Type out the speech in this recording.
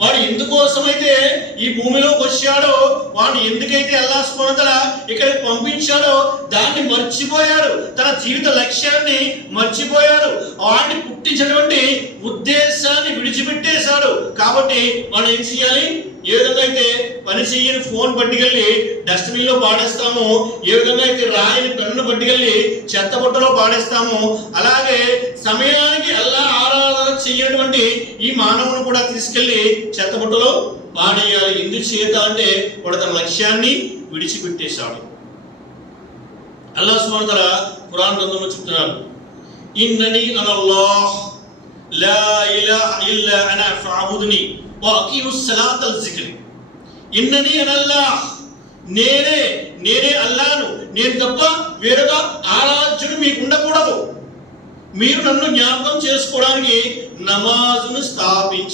వాడు ఎందుకోసమైతే ఈ భూమిలోకి వచ్చాడో, వాడు ఎందుకైతే అల్లాహ్ సుబ్హానహు వ తఆలా ఇక్కడికి పంపించాడో దాన్ని మర్చిపోయాడు, తన జీవిత లక్ష్యాన్ని మర్చిపోయాడు, వాడిని పుట్టించినటువంటి ఉద్దేశాన్ని విడిచిపెట్టేశాడు. కాబట్టి మనం ఏం చేయాలి? ఏ విధంగా అయితే పని చెయ్యని ఫోన్ పట్టుకెళ్ళి డస్ట్బిన్ లో పాడేస్తాము, ఏ విధంగా అయితే రాయిని పెన్ను పట్టుకెళ్ళి చెత్తబుట్టలో పాడేస్తాము, అలాగే సమయానికి అల్లాహ్ ఆరాధన చెయ్యనటువంటి ఈ మానవుని కూడా తీసుకెళ్లి చెత్తబుట్టలో పాడేయాలి. ఎందుచేత అంటే వాడు తన లక్ష్యాన్ని విడిచిపెట్టేశాడు. అల్లాహ్ సుబ్హానహు వ తఆలా ఖురాన్ గ్రంథంలో చెప్తున్నాడు, ఇన్నని అనల్లాహ్ లా ఇలాహ ఇల్లా అనా ఫఅబుదుని వఅకీముస్ సలాతల్ జిక్ర్. ఇన్నని అనల్లాహ్, నేనే అల్లాహ్ను, నేను తప్ప వేరొక ఆరాధ్యుడు మీకు ఉండకూడదు. మీరు నన్ను జ్ఞాపకం చేసుకోవడానికి నమాజును స్థాపించండి.